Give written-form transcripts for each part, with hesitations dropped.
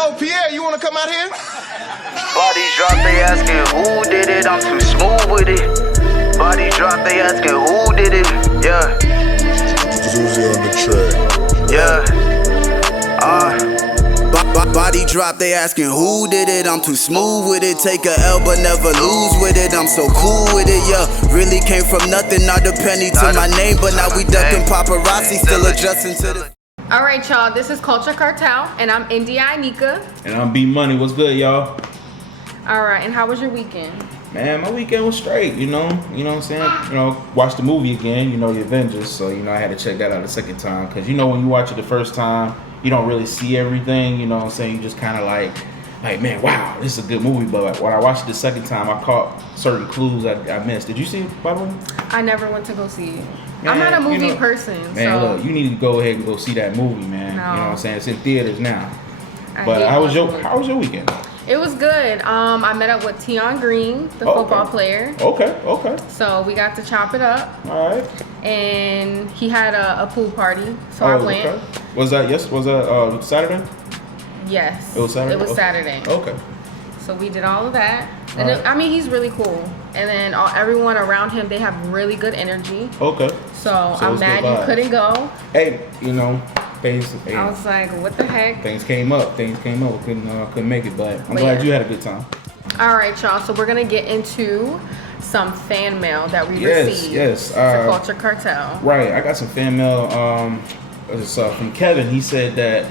Yo, Pierre, you wanna come out here? Bodies drop, they asking who did it. I'm too smooth with it. Bodies drop, they asking who did it. Yeah. Zuzi on the track. Yeah. Body drop, they asking who did it. I'm too smooth with it. Take a L but never lose with it. I'm so cool with it, yeah. Really came from nothing, not a penny to my name, but now we ducking paparazzi, still adjusting to the. All right, y'all, this is Culture Cartel, and I'm India Nika. And I'm B Money. What's good, y'all? All right, and how was your weekend? Man, my weekend was straight, you know what I'm saying? You know, watched the movie again, the Avengers, so, I had to check that out the second time, because, when you watch it the first time, you don't really see everything, you know what I'm saying? You just kind of like, man, wow, this is a good movie, but when I watched it the second time, I caught certain clues I missed. Did you see it, by the way? I never went to go see it. Man, I'm not a movie person, man, so. look, you need to go ahead and go see that movie, man. No. You know what I'm saying? It's in theaters now. I But hate how was Hollywood. your weekend? It was good. I met up with Tion Green, the football player. Okay. So we got to chop it up. All right. And he had a pool party, so I went. Okay. Was that Saturday? Yes. It was Saturday? It was Saturday. Okay. So we did all of that. And All right. he's really cool. And then everyone around him, they have really good energy. Okay. So So I'm it's mad good you vibes. couldn't go. Hey, things. I was like, what the heck? Things came up. Couldn't make it, but I'm But glad yeah. you had a good time. All right, y'all. So we're gonna get into some fan mail that we received. Yes. For Culture Cartel. Right. I got some fan mail. It's from Kevin. He said that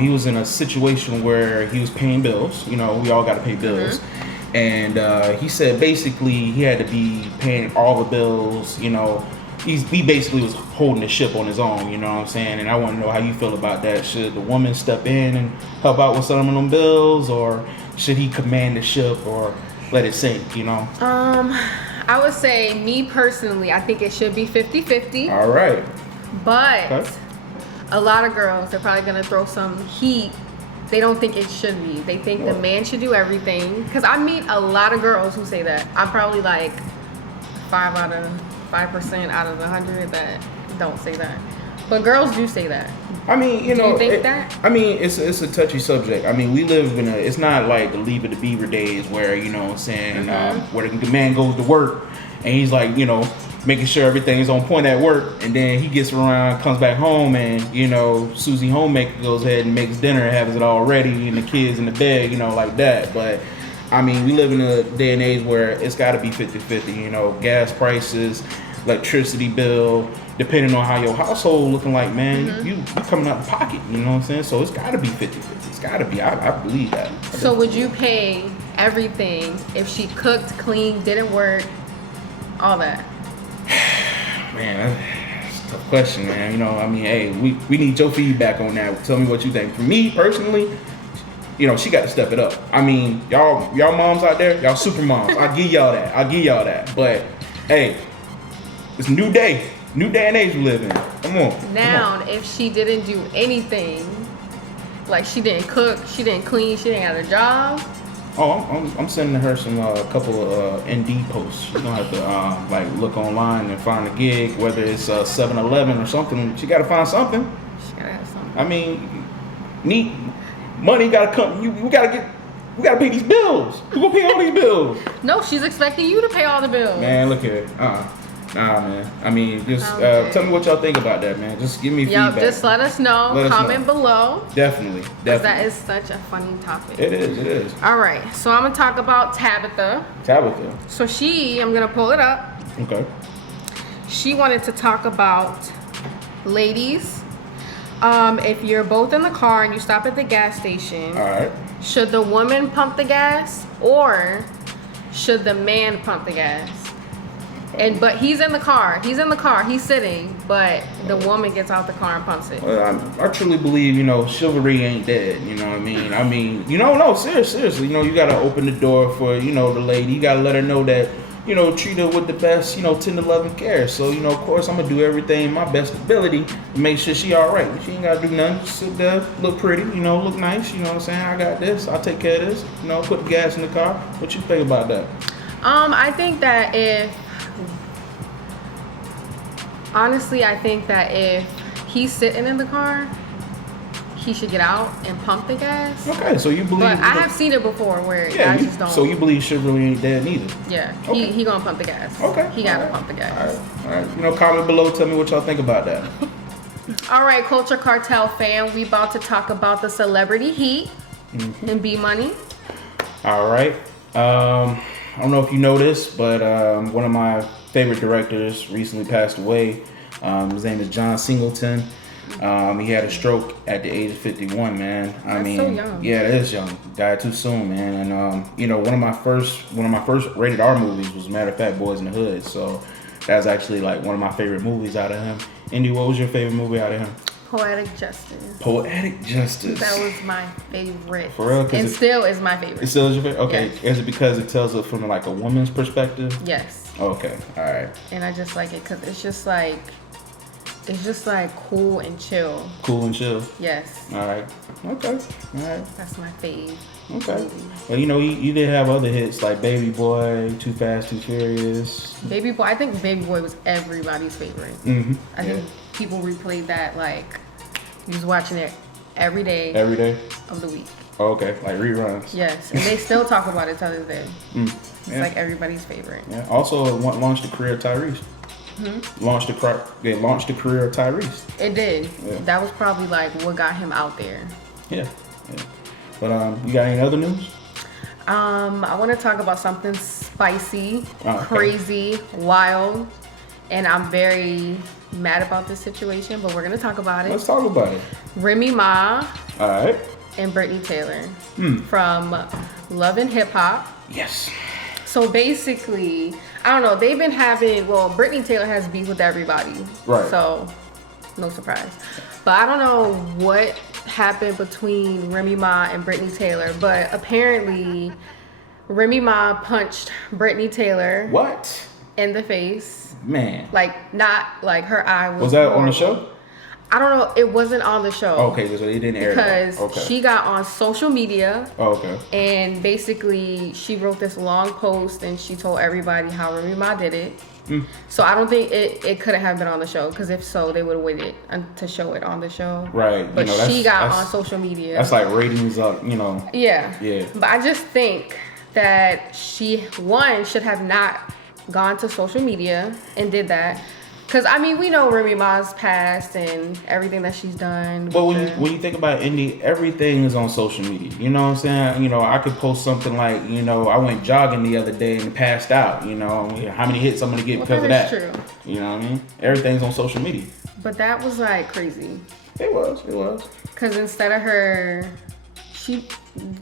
he was in a situation where he was paying bills. We all got to pay bills. Mm-hmm. And he said basically he had to be paying all the bills. He basically was holding the ship on his own, you know what I'm saying? And I want to know how you feel about that. Should the woman step in and help out with some of them bills, or should he command the ship or let it sink, I would say, me personally, I think it should be 50-50. All right. But Okay. a lot of girls, they're probably gonna throw some heat. They don't think it should be. They think the man should do everything. Because I meet a lot of girls who say that. I'm probably like 5% out of the 100 that don't say that. But girls do say that. I mean, Do you think that? I mean, it's a touchy subject. I mean, we live in it's not like the Leave It to Beaver days where, you know what I'm saying, where the man goes to work and he's like, making sure everything is on point at work, and then he gets around, comes back home, and, Susie Homemaker goes ahead and makes dinner and has it all ready, and the kids in the bed, like that. But, I mean, we live in a day and age where it's got to be 50-50, gas prices, electricity bill, depending on how your household looking like, man, you coming out of pocket, you know what I'm saying? So it's got to be 50-50. It's got to be. I believe that. So would you pay everything if she cooked, cleaned, didn't work, all that? Man, that's a tough question, man. I mean, hey, we need your feedback on that. Tell me what you think. For me, personally, she got to step it up. I mean, y'all moms out there, y'all super moms. I give y'all that. But, hey, it's a new day and age we live in. Come on. Now, if she didn't do anything, like she didn't cook, she didn't clean, she didn't have a job. Oh, I'm sending her some couple of Indeed posts. She's gonna have to look online and find a gig, whether it's 7-Eleven or something. She gotta find something. She gotta have something. I mean, money gotta come. We gotta pay these bills. Who gonna pay all these bills? No, she's expecting you to pay all the bills. Man, look here. Nah, man. I mean, just tell me what y'all think about that, man. Just give me feedback. Just let us know. Comment below. Definitely. That is such a funny topic. It is. All right, so I'm gonna talk about Tabitha. So I'm gonna pull it up. Okay. She wanted to talk about, ladies, if you're both in the car and you stop at the gas station, All right. should the woman pump the gas or should the man pump the gas? But he's in the car, he's sitting, but the woman gets out the car and pumps it. Well, I truly believe, chivalry ain't dead, you know what I mean? No, seriously, you gotta open the door for, the lady. You gotta let her know that, treat her with the best, tender love and care. So, of course, I'm gonna do everything in my best ability to make sure she all right. She ain't gotta do nothing. Just sit there, look pretty, look nice, you know what I'm saying? I got this, I'll take care of this, put the gas in the car. What you think about that? I think that I think that if he's sitting in the car, he should get out and pump the gas. Okay, so you believe? But I have seen it before where guys just don't. So you believe shit really ain't dead neither? Yeah, Okay. he gonna pump the gas. Okay, he gotta pump the gas. All right. You know, comment below. Tell me what y'all think about that. All right, Culture Cartel fam, we about to talk about the celebrity heat and B Money. All right. I don't know if you know this, but one of my favorite directors recently passed away. His name is John Singleton. He had a stroke at the age of 51, man. That's so young. Yeah, it is young. Died too soon, man. And you know, one of my first rated R movies was, matter of fact, Boys in the Hood. So that's actually like one of my favorite movies out of him. Indy, what was your favorite movie out of him? Poetic Justice. Poetic Justice. That was my favorite. For real? And still is my favorite. It still is your favorite? Okay. Yes. Is it because it tells it from like a woman's perspective? Yes. Okay. All right. And I just like it because it's just like cool and chill. Cool and chill. Yes. All right. Okay. All right. That's my fave. Okay. Well, you know, you did have other hits like Baby Boy, Too Fast, Too Furious. Baby Boy. I think Baby Boy was everybody's favorite. Mm-hmm. I think people replayed that like you was watching it every day. Every day of the week. Oh, okay, like reruns. Yes, and they still talk about it till this day. It's Yeah. like everybody's favorite. Yeah. Also, launched the career of Tyrese. Launched the career of Tyrese. It did. Yeah. That was probably like what got him out there. Yeah. Yeah. But you got any other news? I want to talk about something spicy, Okay. crazy, wild, and I'm very mad about this situation, but we're gonna talk about it. Let's talk about it. Remy Ma All right. and Brittany Taylor from Love and Hip Hop. Yes. So basically, I don't know, they've been having, well, Brittany Taylor has beef with everybody. Right. So, no surprise. But I don't know what happened between Remy Ma and Brittany Taylor, but apparently Remy Ma punched Brittany Taylor What? in the face. Man. Like, not, like her eye was Was that on the horrible. show? I don't know, it wasn't on the show. Okay, so they didn't air Because that. Okay. she got on social media Oh, okay. and basically she wrote this long post and she told everybody how Remy Ma did it. So I don't think it couldn't have been on the show, because if so, they would have waited to show it on the show. Right. But You know, she got that's- on social media. That's like ratings up, you know. Yeah. Yeah. But I just think that she, one, should have not gone to social media and did that. Because, I mean, we know Remy Ma's past and everything that she's done. But with when you think about indie, everything is on social media. You know what I'm saying? You know, I could post something like, you know, I went jogging the other day and passed out. You know, how many hits I'm gonna get because of that? True. You know what I mean? Everything's on social media. But that was like crazy. It was. Because instead of her,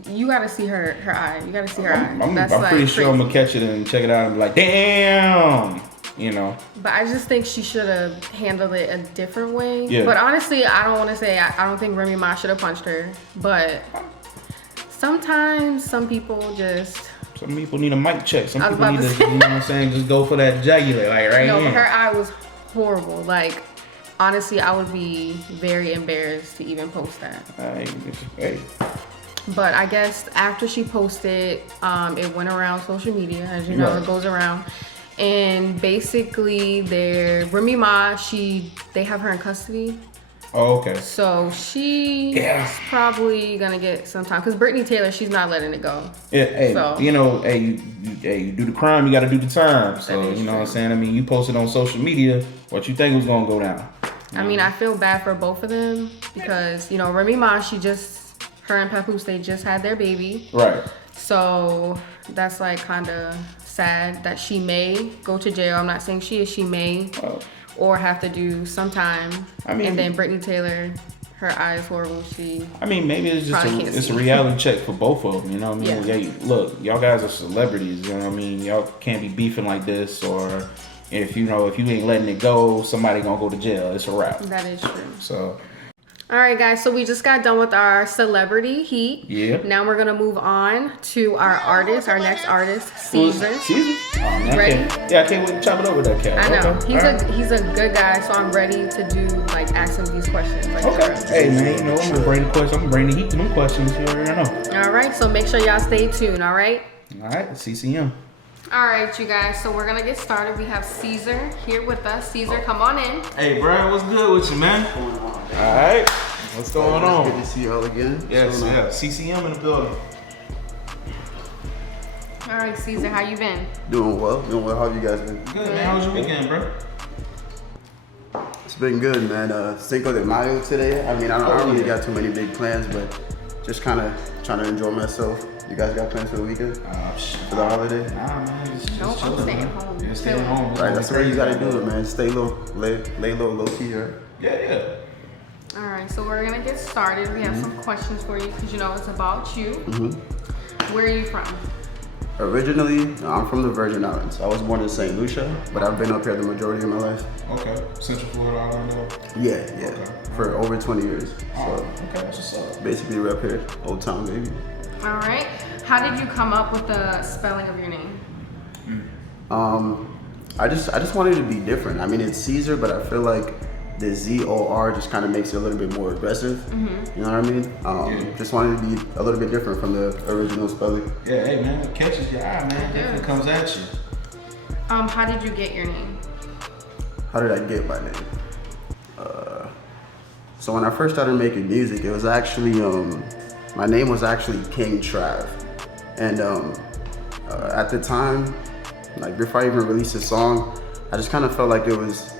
you gotta see her eye. You gotta see her eye. I'm That's pretty sure I'm crazy. gonna catch it and check it out and be like, damn. You know. But I just think she should have handled it a different way. Yeah. But honestly, I don't want to say I don't think Remy Ma should have punched her. But sometimes some people just. Some people need a mic check. Some I was people about need to to, say. you know what I'm saying, just go for that jugular, like right No, here. her eye was horrible. Like, honestly, I would be very embarrassed to even post that. Hey. But I guess after she posted, it went around social media, as you know, Right. it goes around. And basically, Remy Ma, they have her in custody. Oh, okay. So she's Yeah. probably gonna get some time. Because Brittany Taylor, she's not letting it go. Yeah, hey, So- you know, you do the crime, you got to do the time. So, That is you know what I'm true. saying? I mean, you posted on social media, what you think was going to go down? I mean, I feel bad for both of them because, you know, Remy Ma, her and Papoose, they just had their baby. Right. So that's like kind of sad that she may go to jail. I'm not saying she is, she may. Oh. Or have to do some time. I mean- and then Brittany Taylor, her eye is horrible. I mean, maybe it's just Probably can't it's a see. reality check for both of them. You know what I mean? Yeah. Yeah, look, y'all guys are celebrities. You know what I mean? Y'all can't be beefing like this, or if you ain't letting it go, somebody gonna go to jail. It's a wrap. That is true. So All right, guys. So we just got done with our celebrity heat. Yeah. Now we're gonna move on to our artist, our next artist, Caesar. Caesar? Oh, man, Ready? I can't wait to chop it up with that cat. I know Okay. All right. he's a good guy, so I'm ready to do like ask him these questions. Like, Okay. for Hey man, you know I'm gonna bring the questions. I'm gonna bring the heat to them questions. You already know. real. All right. So make sure y'all stay tuned. All right. All right, CCM. All right, you guys. So we're gonna get started. We have Caesar here with us. Caesar, come on in. Hey, bro, what's good with you, man? All right. What's going on? Good to see y'all again. Yes, yeah. CCM in the building. All right, Caesar, how you been? Doing well. How have you guys been? Good, man. How was your weekend, bro? It's been good, man. Cinco de Mayo today. I mean, I don't really got too many big plans, but just kind of trying to enjoy myself. You guys got plans for the weekend? For the holiday? Nah, man. Just Nope, I'm chilling, staying man. home. Yeah, staying home. Right, that's the way you gotta do it, man. Stay low, lay low, low key, right? Yeah. All right, so we're gonna get started. We have some questions for you because you know it's about you. Where are you from? Originally, I'm from the Virgin Islands. I was born in St. Lucia, but I've been up here the majority of my life. Okay. Central Florida, Orlando. Yeah. Okay. For over 20 years. Oh, So okay. That's what's up. basically, we're up here, Old Town, baby. All right. How did you come up with the spelling of your name? I just wanted to be different. I mean, it's Caesar, but I feel like the Z-O-R just kind of makes it a little bit more aggressive. You know what I mean? Just wanted to be a little bit different from the original spelling. Yeah, hey, man. It catches your eye, man. It Definitely does. comes at you. How did you get your name? How did I get my name? So when I first started making music, it was actually, my name was actually King Trav. And at the time, like before I even released a song, I just kind of felt like it was,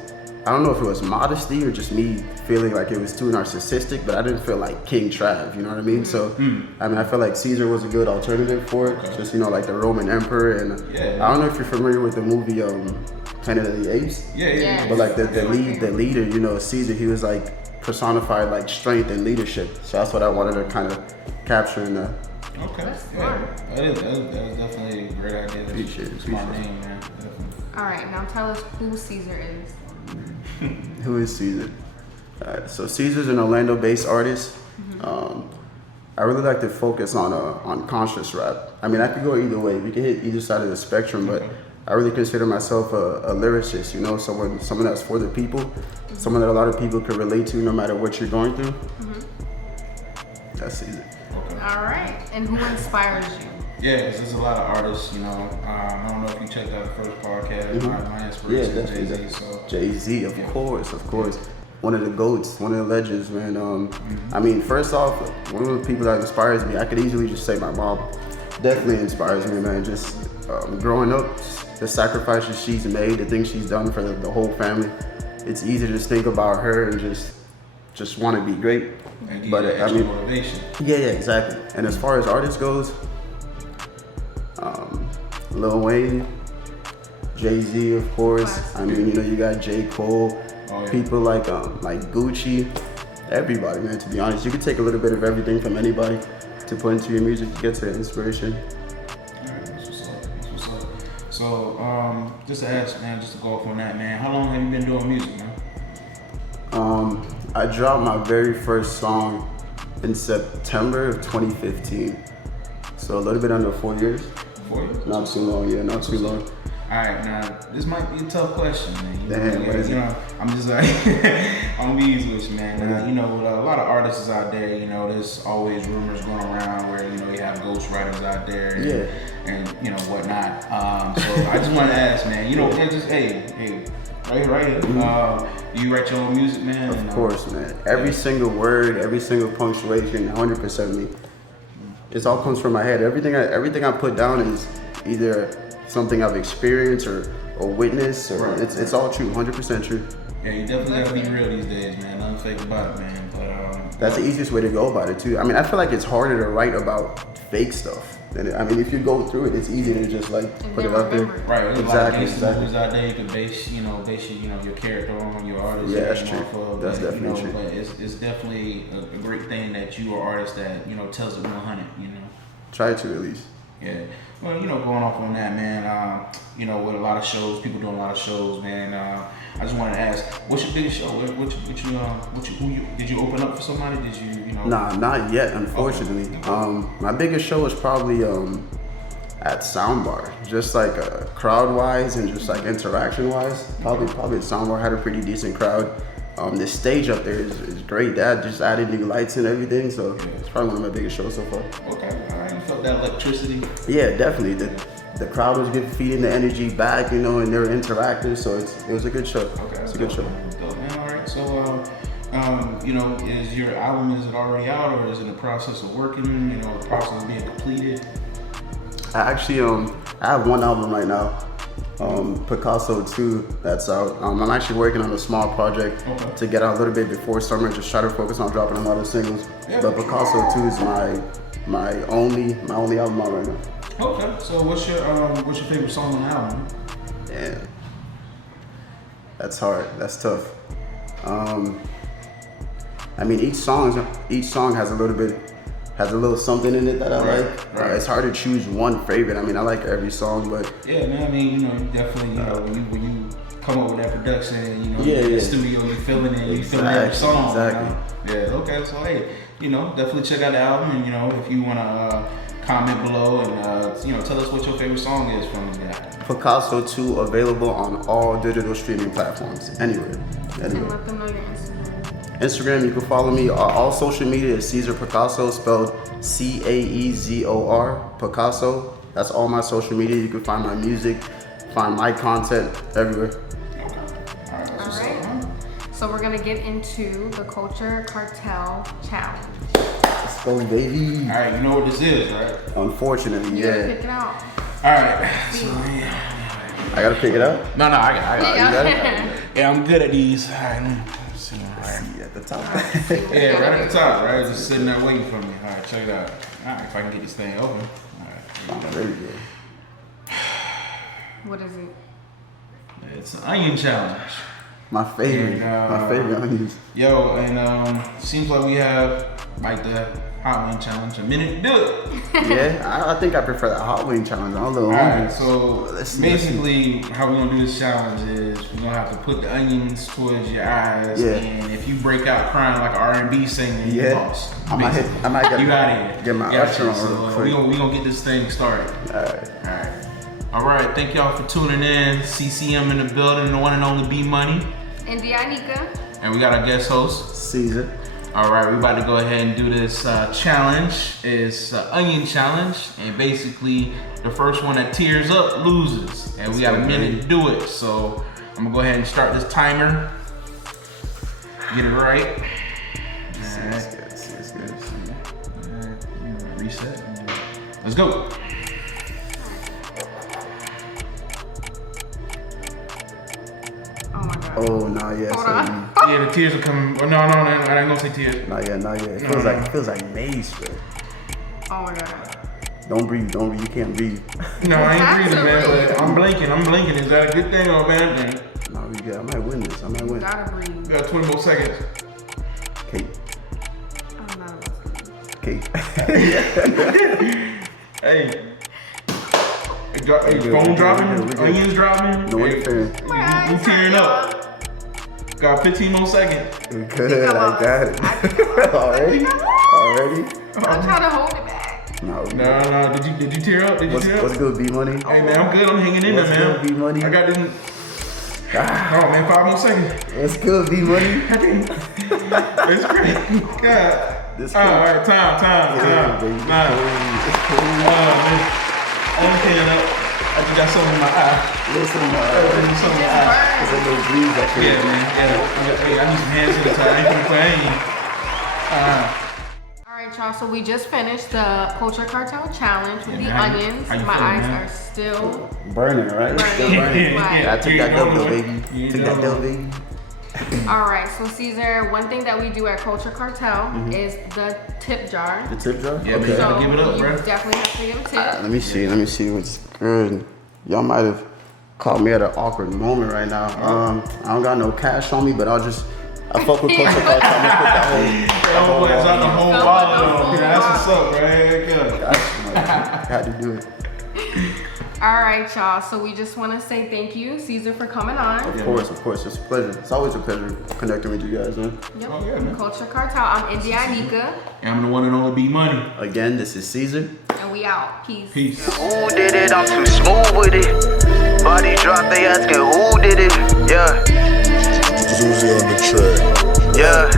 I don't know if it was modesty or just me feeling like it was too narcissistic, but I didn't feel like King Trav, you know what I mean? So, I mean, I felt like Caesar was a good alternative for it, just, you know, like the Roman Emperor. And I don't know if you're familiar with the movie Planet of the Apes. Yeah. But like the leader, you know, Caesar, he was like personified like strength and leadership. So that's what I wanted to kind of capture in the. Okay. That's Yeah. smart. That is definitely a great idea. Appreciate it, It's my appreciate it. name, man. Definitely. All right, now tell us who Caesar is. Who is Caesar? So Caesar's an Orlando-based artist. I really like to focus on conscious rap. I mean, I could go either way. We can hit either side of the spectrum, but I really consider myself a lyricist. You know, someone that's for the people, someone that a lot of people could relate to, no matter what you're going through. That's Caesar. All right, and who inspires you? Yeah, there's a lot of artists, you know. I don't know if you checked out the first podcast. My inspiration is Jay-Z. So. Jay-Z, of course. One of the GOATs, one of the legends, man. I mean, first off, one of the people that inspires me, I could easily just say my mom. Definitely inspires me, man. Just growing up, the sacrifices she's made, the things she's done for the whole family. It's easy to just think about her and just want to be great. And But I mean, motivation. yeah, exactly. And as far as artists goes, Lil Wayne, Jay-Z, of course. I mean, you know, you got J. Cole, people like Gucci, everybody, man. To be honest, you could take a little bit of everything from anybody to put into your music to get to the inspiration. Alright, that's what's up. So, just to ask, man, just to go off on that, man. How long have you been doing music, man? I dropped my very first song in September of 2015. So a little bit under 4 years. 4 years. Not too long, not too long. Alright, now this might be a tough question, man. Damn, what is it? know, I'm just like, I'm gonna be easy with you, man. Now, you know, with a lot of artists out there, you know, there's always rumors going around where, you know, you have ghostwriters out there and you know, whatnot. So I just want to ask, man, you know, just, hey, right here. You write your own music, man? Of course, man. Every single word, every single punctuation, 100% me. It all comes from my head. Everything I put down is either something I've experienced or witnessed, or it's all true, 100% true. Yeah, you definitely gotta be real these days, man. Nothing fake about it, man. But that's the easiest way to go about it too. I mean, I feel like it's harder to write about fake stuff. I mean, if you go through it, it's easy to just like put it up there. Right, there's Exactly. movies out there you can base your character on, your artist. Yeah, that's true. That's definitely true. But it's definitely a great thing that you are an artist that, you know, tells it 100, you know. Try to at least. Yeah. Well, you know, going off on that, man, you know, with a lot of shows, people doing a lot of shows, man, I just wanted to ask, what's your biggest show? Did you open up for somebody? Did you know? Nah, not yet, unfortunately. My biggest show was probably at Soundbar, just like crowd-wise and just like interaction-wise. Probably Soundbar had a pretty decent crowd. The stage up there is great. That just added new lights and everything, so it's probably one of my biggest shows so far. Okay, all right. You felt that electricity? Yeah, definitely. The crowd was feeding the energy back, you know, and they were interactive, so it was a good show. Okay, it's a good show. Dope, man. All right. So, you know, is your album, is it already out, or is it in the process of working, you know, the process of being completed? I actually, I have one album right now, Picasso 2, that's out. I'm actually working on a small project to get out a little bit before summer, just try to focus on dropping a lot of singles. Yeah. But Picasso 2 is my only album out right now. Okay, so what's your favorite song on the album? Yeah, that's hard, that's tough. I mean, each song has a little something in it that I like. Right. It's hard to choose one favorite. I mean, I like every song, but yeah, man. I mean, you know, you definitely, you know, when you come up with that production, you know, you're in the studio, you feeling it, you feeling every song. Exactly. You know? Yeah. Okay. So hey, you know, definitely check out the album, and you know, if you wanna comment below and you know, tell us what your favorite song is from that. Picasso 2 available on all digital streaming platforms, anywhere. And let them know your Instagram. Instagram, you can follow me. All social media is Caezor Picasso, spelled Caezor Picasso. That's all my social media. You can find my music, find my content everywhere. All right. So we're gonna get into the Culture Cartel Challenge. Let's go, baby. All right, you know what this is, right? Unfortunately, You yeah. gotta pick it out. All right. So, yeah. I gotta pick it up. No, I got it. You got it? Yeah, I'm good at these. All right, let me see. All right. See at the top. Yeah, right at the top, right? Just sitting there waiting for me. All right, check it out. All right, if I can get this thing open. All right. There we go. What is it? It's an onion challenge. My favorite. And, my favorite onions. Yo, and seems like we have like the hot wing challenge, a minute to do it. Yeah, I think I prefer the hot wing challenge. I'm a little hungry. Alright, so basically how we're gonna do this challenge is we're gonna have to put the onions towards your eyes, and if you break out crying like an R&B singer, you lost. I might get, you got get my usher on real quick. We gonna get this thing started. Alright, thank y'all for tuning in. CCM in the building, the one and only B Money. And Dianika. And we got our guest host, Caezor. All right, we're about to go ahead and do this challenge. It's onion challenge, and basically the first one that tears up loses, and we got a minute to do it. So I'm gonna go ahead and start this timer. Get it right. All right. It's good. All right. Reset. Let's go. Oh my god. Oh, nah, yeah. Hold on. Yeah, the tears are coming. Oh, no, I ain't gonna say tears. Not yet. It feels like maze, bro. Oh my god. Don't breathe. You can't breathe. No, I ain't breathing, man. But I'm blinking. Is that a good thing or a bad thing? No, we good. I might win this. You gotta breathe. We got 20 more seconds. Kate. I'm not about to. Kate. Hey, phone dropping, onions dropping. No interference. We tearing up. Got 15 more seconds. Good, I got it. Already? I'm trying to hold it back. No. Did you tear up? What's good, B Money? Hey man, I'm good. I'm hanging in there, man. What's good, B Money? I got this. Oh man, 5 more seconds. What's good, B Money? It's great. God. All right, time. Baby. Man. I'm tearing up. I just got something in my eye. Listen, It there's a little breeze up here. Yeah, man. Hey, I need some hand sanitizer. I ain't gonna play. All right, y'all. So we just finished the Culture Cartel Challenge with the onions. how you My feeling, eyes man? are still Burning, right? Still burning. Yeah. I took that double, baby. You Took that know. double, baby. All right, so Caezor, one thing that we do at Culture Cartel is the tip jar. The tip jar? Yeah, man. So Gotta give it up, you bro. definitely have to give a tip. Let me see what's good. Y'all might have caught me at an awkward moment right now. I don't got no cash on me, but I fuck with Culture Cartel. I'm gonna put that whole It's on the whole Some ball. of those That's whole what's up, right? had to do it. All right, y'all. So we just want to say thank you, Caezor, for coming on. Of course. It's a pleasure. It's always a pleasure connecting with you guys, man. Yep. Oh, yeah, man. Culture Cartel. I'm Dianika, And I'm the one and only B Money. Again, this is Caezor. and we out. Peace. Peace. Who did it? I'm too smooth with it. Body drop, they asking who did it. Yeah, Uzi on the track. yeah.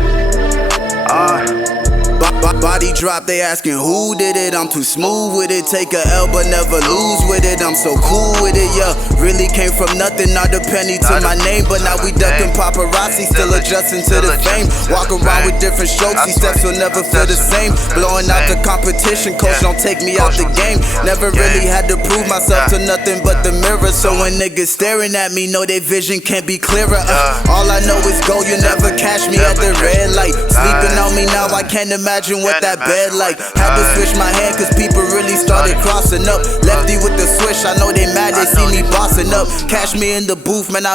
Body drop, they asking who did it. I'm too smooth with it. Take a L but never lose with it. I'm so cool with it, yeah. Really came from nothing, not a penny to my name. But now we ducking paparazzi, still adjusting to the fame. Walk around with different strokes, these steps will never feel the same. Blowing out the competition, coach don't take me out the game. Never really had to prove myself to nothing but the mirror. So when niggas staring at me, know their vision can't be clearer. All I know is go, you never catch me at the red light. Sleeping on me now, I can't imagine what that bed like. Had to switch my hand cause people really started crossing up. Lefty with the switch, I know they mad, they see me bossing up. Catch me in the booth, man,